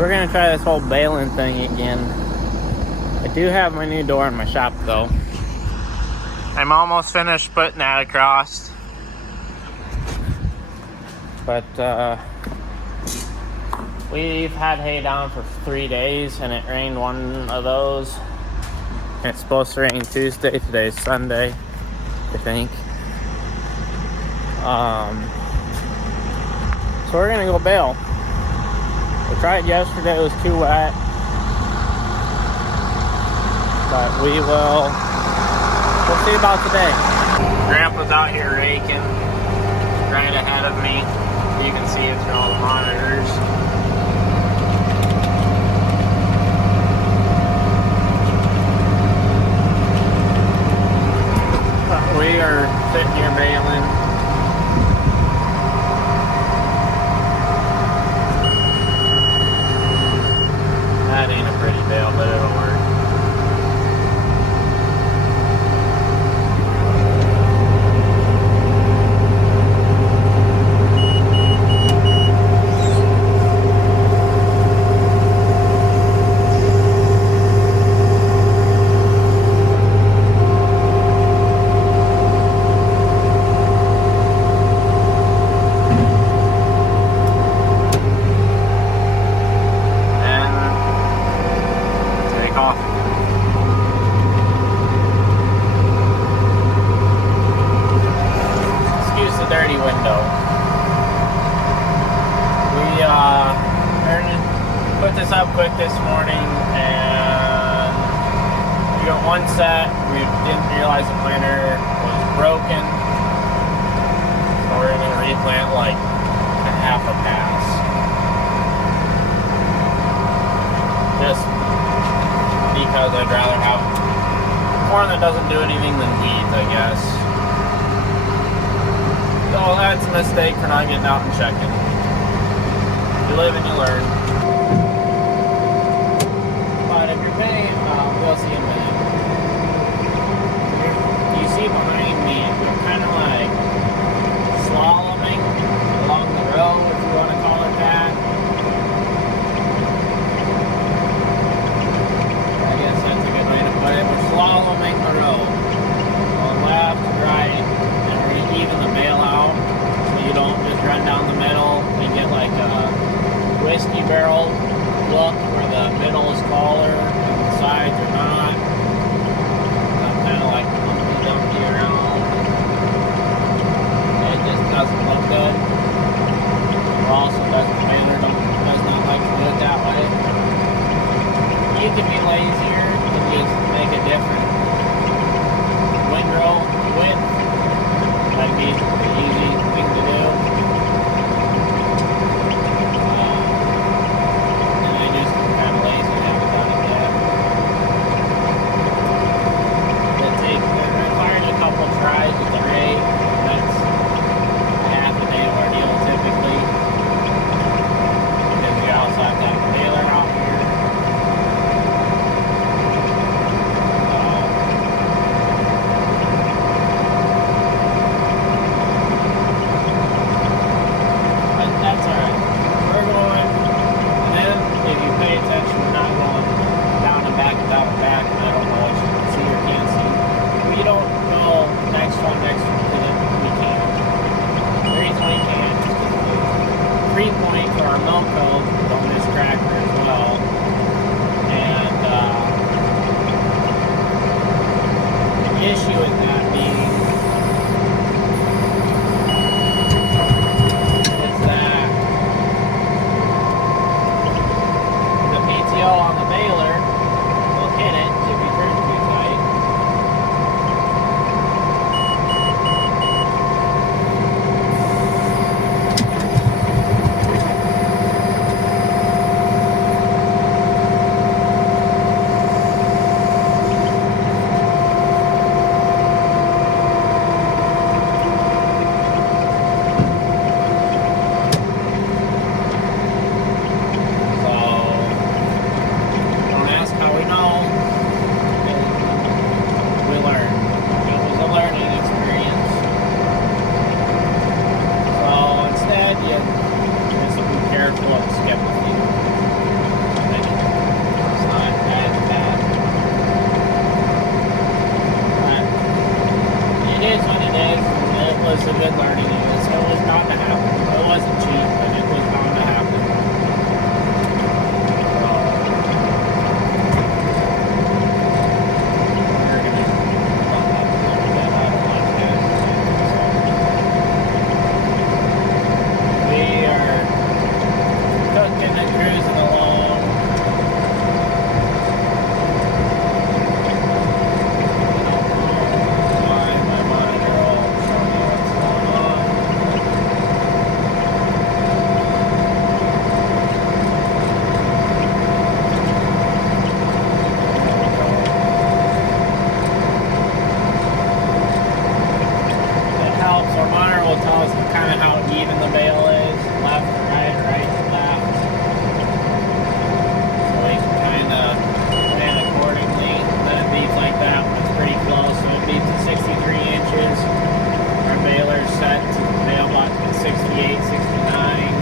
We're gonna try this whole baling thing again. I do have my new door in my shop though. I'm almost finished putting that across. But we've had hay down for 3 days and it rained one of those. And it's supposed to rain Tuesday. Today's Sunday, I think. So we're gonna go bale. We tried yesterday, it was too wet. But we'll see about today. Grandpa's out here raking right ahead of me. You can see it through all the monitors. We are sitting here baling. That ain't a pretty bale, but it'll work. Dirty window. We put this up quick this morning and we got one set. We didn't realize the planter was broken, so we're going to replant like a half a pass. Just because I'd rather have corn that doesn't do anything than weeds, I guess. So that's a mistake for not getting out and checking. You live and you learn. But if you're paying, we'll see in a minute. You see behind me, I'm kind of like slaloming along the row, if you want to call it that. I guess that's a good way to put it. We're slaloming the row. On left, right, and we're even the bale out. You don't just run down the middle and get like a whiskey barrel look where the middle is taller and the sides are not. Kind of like Humpty Dumpty around. It just doesn't look good. Also, the planter does not like to do it that way. You can be lazier and just make a different windrow width. That'd be the easy thing to do. And I just kind of lazy and haven't done it yet. It requires a couple tries with the rake. That's a half a day ordeal typically. Because we also have to have a baler out here. cruising along. Why my monitor will show me what's going on. It helps. Our monitor will tell us kind of how even the bale is, left to right, right to left. So we can kind of plan accordingly. Then it beeps like that when it's pretty close. So it beeps at 63 inches. Our baler's set to the bale button at 68, 69.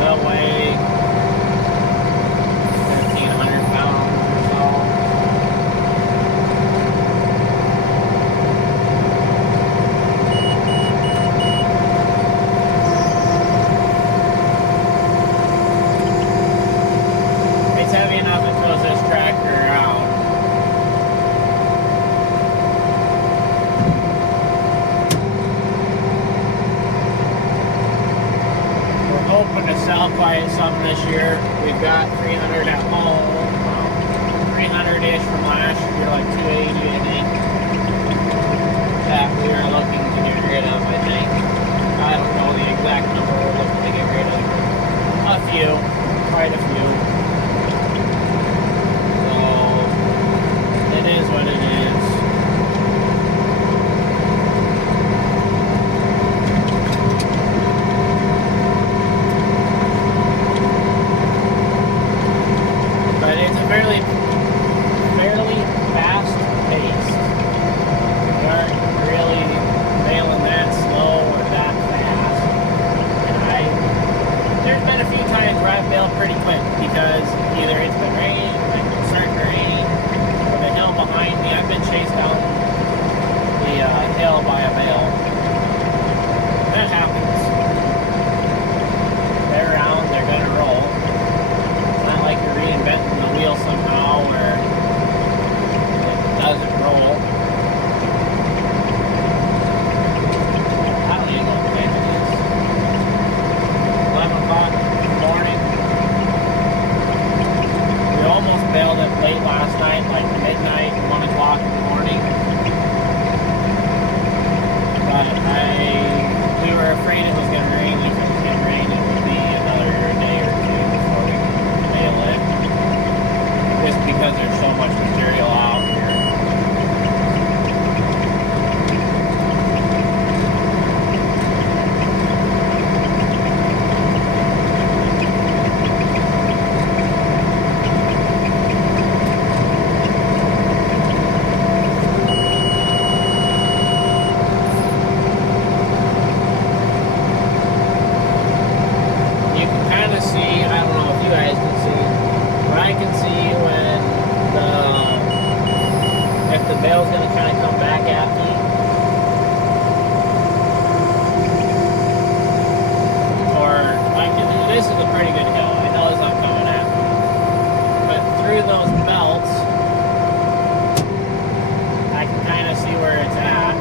They'll weigh 1,500 pounds or so. It's heavy enough it throws this tractor around. We're hoping to sell quite some this year. We've got 300 at home. 300-ish from last year, like 280, I think. That we are looking to get rid of, I think. I don't know the exact number we're looking to get rid of. A few. Quite a few. So, it is what it is. But it's a fairly fast paced. We aren't really bailing that slow or that fast. And there's been a few times where I've bailed pretty quick because either it's been raining, it's been starting to rain, or the hill behind me. I've been chased down the hill by a bale. That happens. They're around, they're gonna roll. It's not like you're reinventing the wheel somehow where it doesn't roll. I don't even know what time it is. 11 o'clock in the morning. We almost bailed it late last night, like midnight, 1 o'clock in the morning. But we were afraid it was going to rain. If it was going to rain, it would be another day or two before we could bail it. Just because there's so much material out here. You can kind of see, I don't know if you guys can see, but I can see when if the bale's going to kind of come back at me. Or, this is a pretty good hill. I know it's not coming at me. But through those belts, I can kind of see where it's at.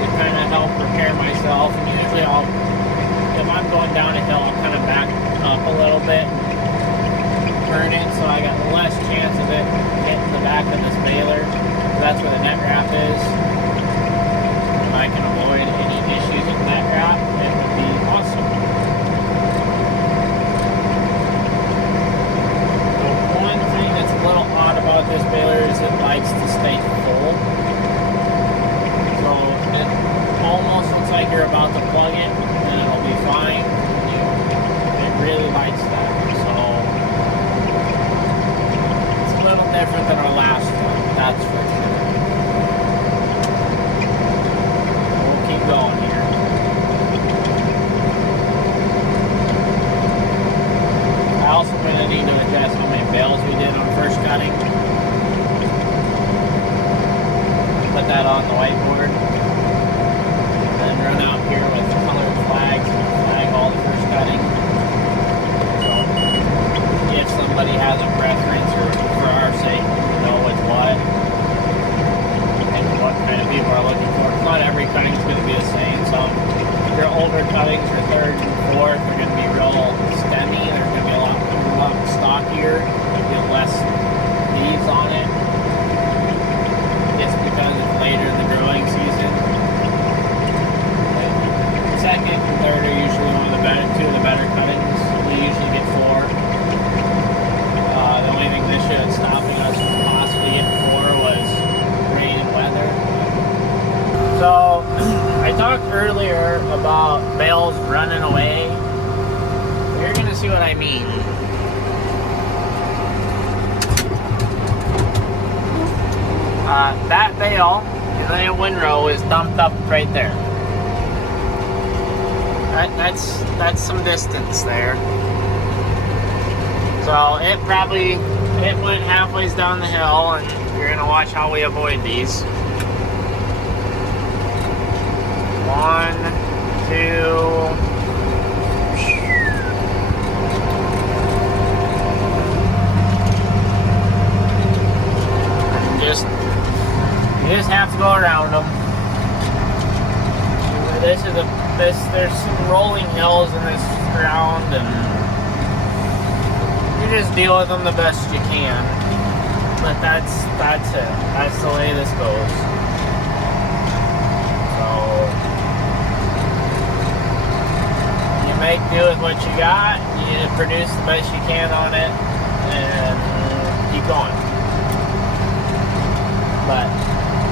To kind of help prepare myself. And usually if I'm going down a hill, I'll kind of back up a little bit, turn it, so I got less chance of it hitting the back of this baler. That's where the net wrap is. If I can avoid any issues with net wrap, it would be awesome. The one thing that's a little odd about this baler is it likes to stay full. So it almost looks like you're about to plug it and it'll be fine. It really likes that. So it's a little different than our last one, that's for sure. We'll keep going here. I also going to need to adjust how many bales we did on first cutting. Put that on the whiteboard. And run out here with colored flags and flag all the first cutting. So if somebody has a preference or for our sake to know what's what and what every cutting's going to be the same. So your older cuttings, your third and fourth, are going to be real stemmy. They're going to be a lot stockier. There'll be less leaves on it. It's because it's later in the growing season. The second and third are usually two of the better cuttings. We usually get 4. The only thing this year that's stopping us from possibly getting 4 was rain and weather. So, I talked earlier about bales running away. You're going to see what I mean. That bale in the windrow is dumped up right there. That's some distance there. So it went halfway down the hill, and you're gonna watch how we avoid these. 1, 2. You just have to go around them. There's some rolling hills in this ground, and you just deal with them the best you can. But that's it. That's the way this goes. So you make do with what you got. You produce the best you can on it, and keep going. But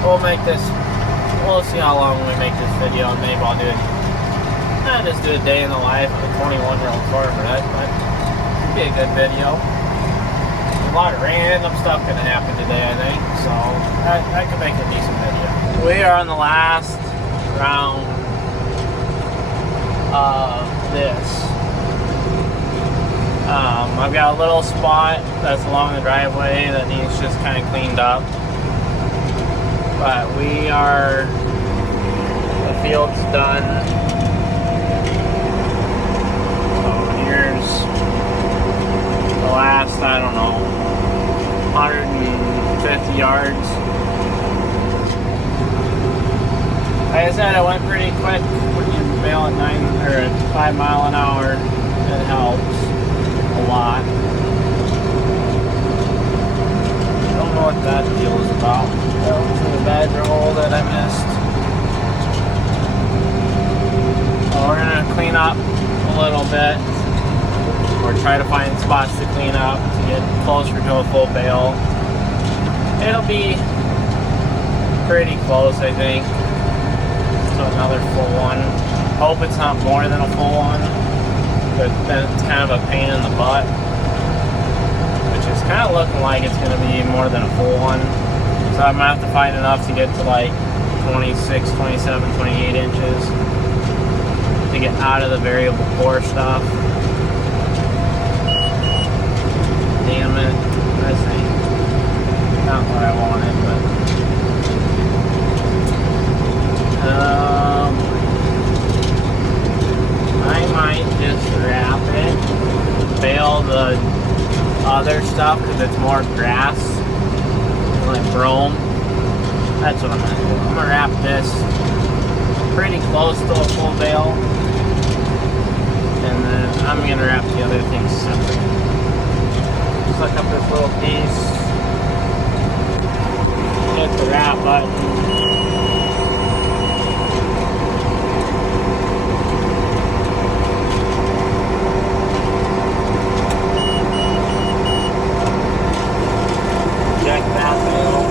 we'll see how long we make this video, and maybe I'll just do a day in the life of a 21-year-old farmer. That could be a good video. A lot of random stuff gonna happen today, I think, so that could make a decent video. We are on the last round of this. I've got a little spot that's along the driveway that needs just kind of cleaned up. But the field's done. So here's the last, I don't know, 150 yards. Like I said, it went pretty quick when you bail at 9 or at 5 mile an hour. It helps a lot. Don't know what that deal is about. That was the badger hole that I missed. So we're gonna clean up a little bit, or try to find spots to clean up to get closer to a full bale. It'll be pretty close, I think. So another full one. Hope it's not more than a full one, but then it's kind of a pain in the butt. It's kind of looking like it's going to be more than a full one. So I'm going to have to find enough to get to like 26, 27, 28 inches to get out of the variable core stuff. Damn it. This ain't not what I wanted, but I might just wrap it, bale the other stuff because it's more grass, like brome. That's what I'm gonna do. I'm gonna wrap this pretty close to a full bale, and then I'm gonna wrap the other things separate. Suck up this little piece, hit the wrap button. Check that bale.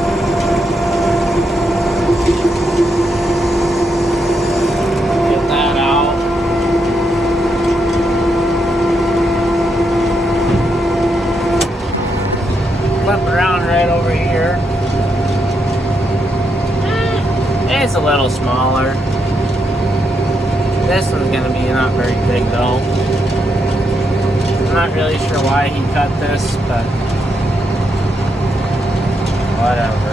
Get that out. Flip around right over here. It's a little smaller. This one's gonna be not very big though. I'm not really sure why he cut this, but whatever.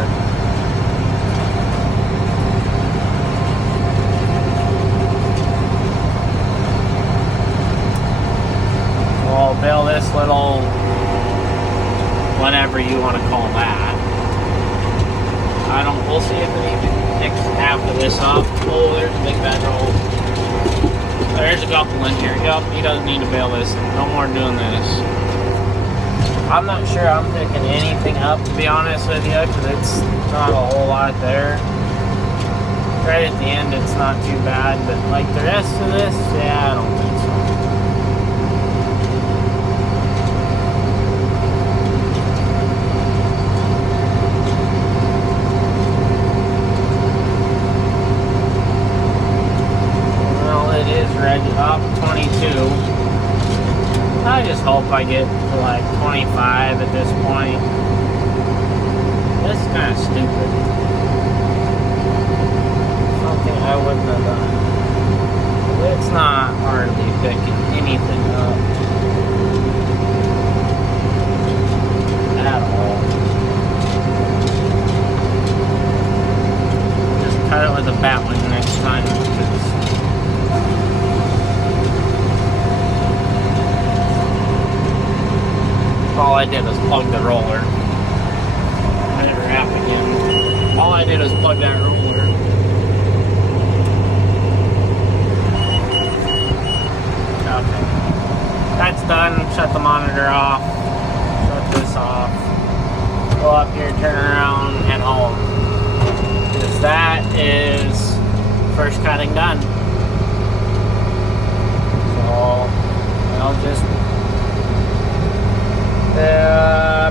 We'll build this little, whatever you want to call that. We'll see if it even next half of this up. Oh, there's a big bedroll. There's a couple in here. Yup, he doesn't need to bail this. No more doing this. I'm not sure I'm picking anything up, to be honest with you, because it's not a whole lot there. Right at the end, it's not too bad, but like the rest of this, yeah, I don't think so. Well, it is ready up 22. I just hope I get to like 25 at this point. This is kind of stupid. Something I wouldn't have done. It's not hardly picking anything up at all. Just cut it with a Batwing next time. All I did was plug the roller. I never wrap again. All I did was plug that roller. Okay. That's done. Shut the monitor off. Shut this off. Go up here, turn around, and home. Because that is first cutting done. So I'll just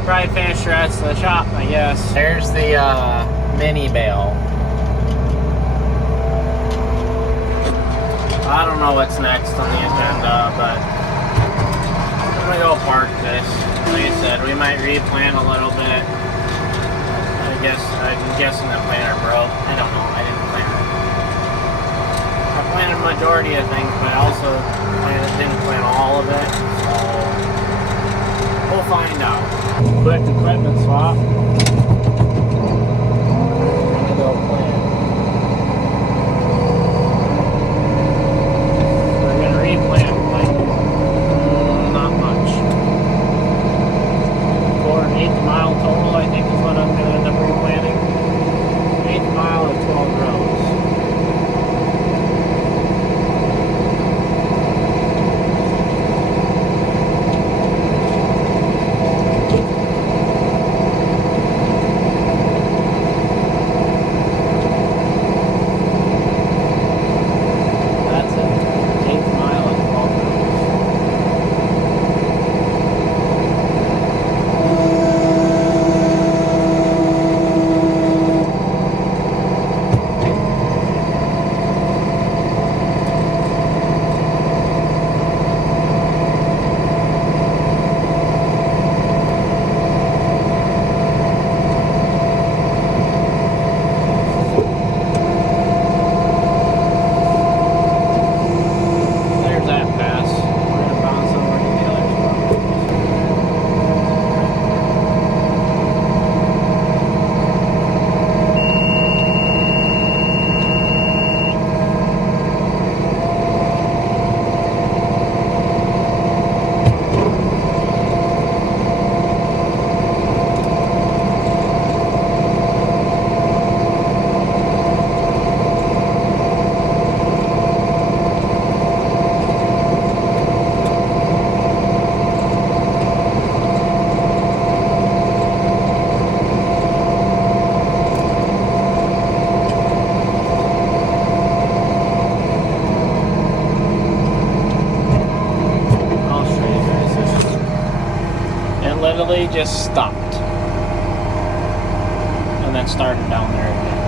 probably finish the rest of the shop, I guess. There's the mini bale. I don't know what's next on the agenda, but I'm gonna go park this. Like I said, we might replan a little bit. I'm guessing the planter broke. I don't know. I didn't plan it. I planted a majority of things, but I also didn't plan all of it. So we'll find out. Quick equipment swap. I'm gonna go plan. We're gonna replant like not much. 4/8 mile total, I think, is what I'm gonna end up replanting. 1/8 mile of 12 rows. Literally just stopped and then started down there again.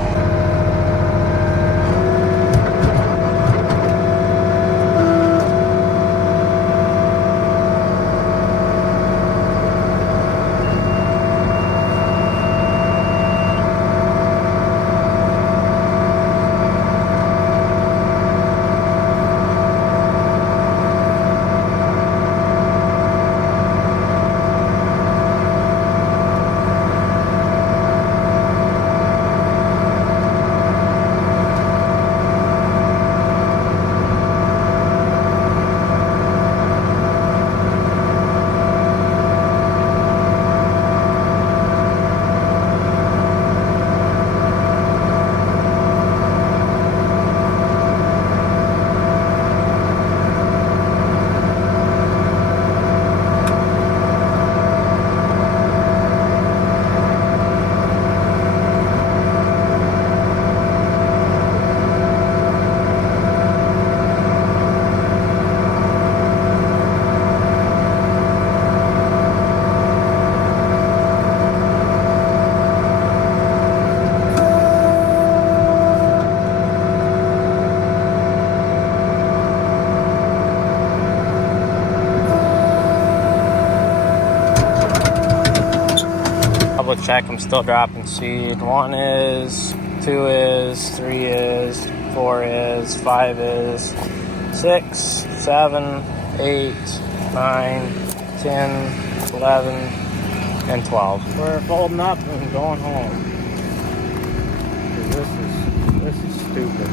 Heck, I'm still dropping seed. 1 is, 2 is, 3 is, 4 is, 5 is, 6, 7, 8, 9, 10, 11, and 12. We're folding up and going home. This is stupid.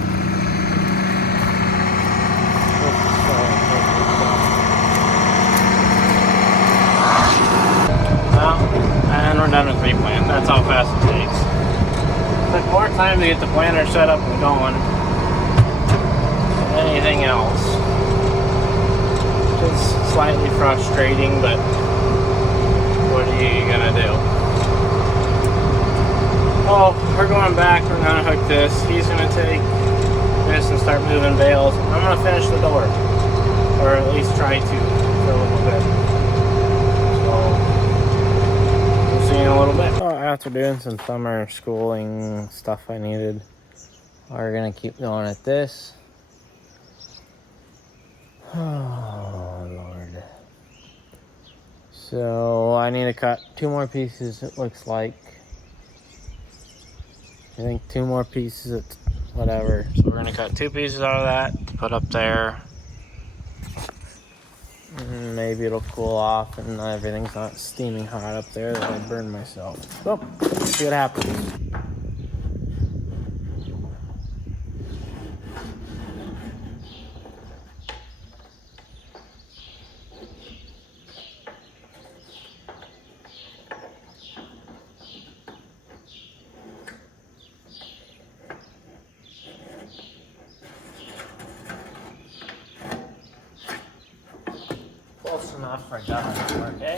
This is so well, and we're done with replant. That's how fast it takes. Took more time to get the planter set up and going than anything else. It's slightly frustrating, but what are you gonna do? Oh, we're going back. We're gonna hook this. He's gonna take this and start moving bales. I'm gonna finish the door, or at least try to for a little bit. So we'll see you in a little bit. So after doing some summer schooling stuff I needed, we're gonna keep going at this. Oh Lord. So I need to cut 2 more pieces, it looks like. I think 2 more pieces at whatever. So we're gonna cut 2 pieces out of that to put up there. Maybe it'll cool off and everything's not steaming hot up there that I burn myself. So, see what happens. Close enough for done, okay?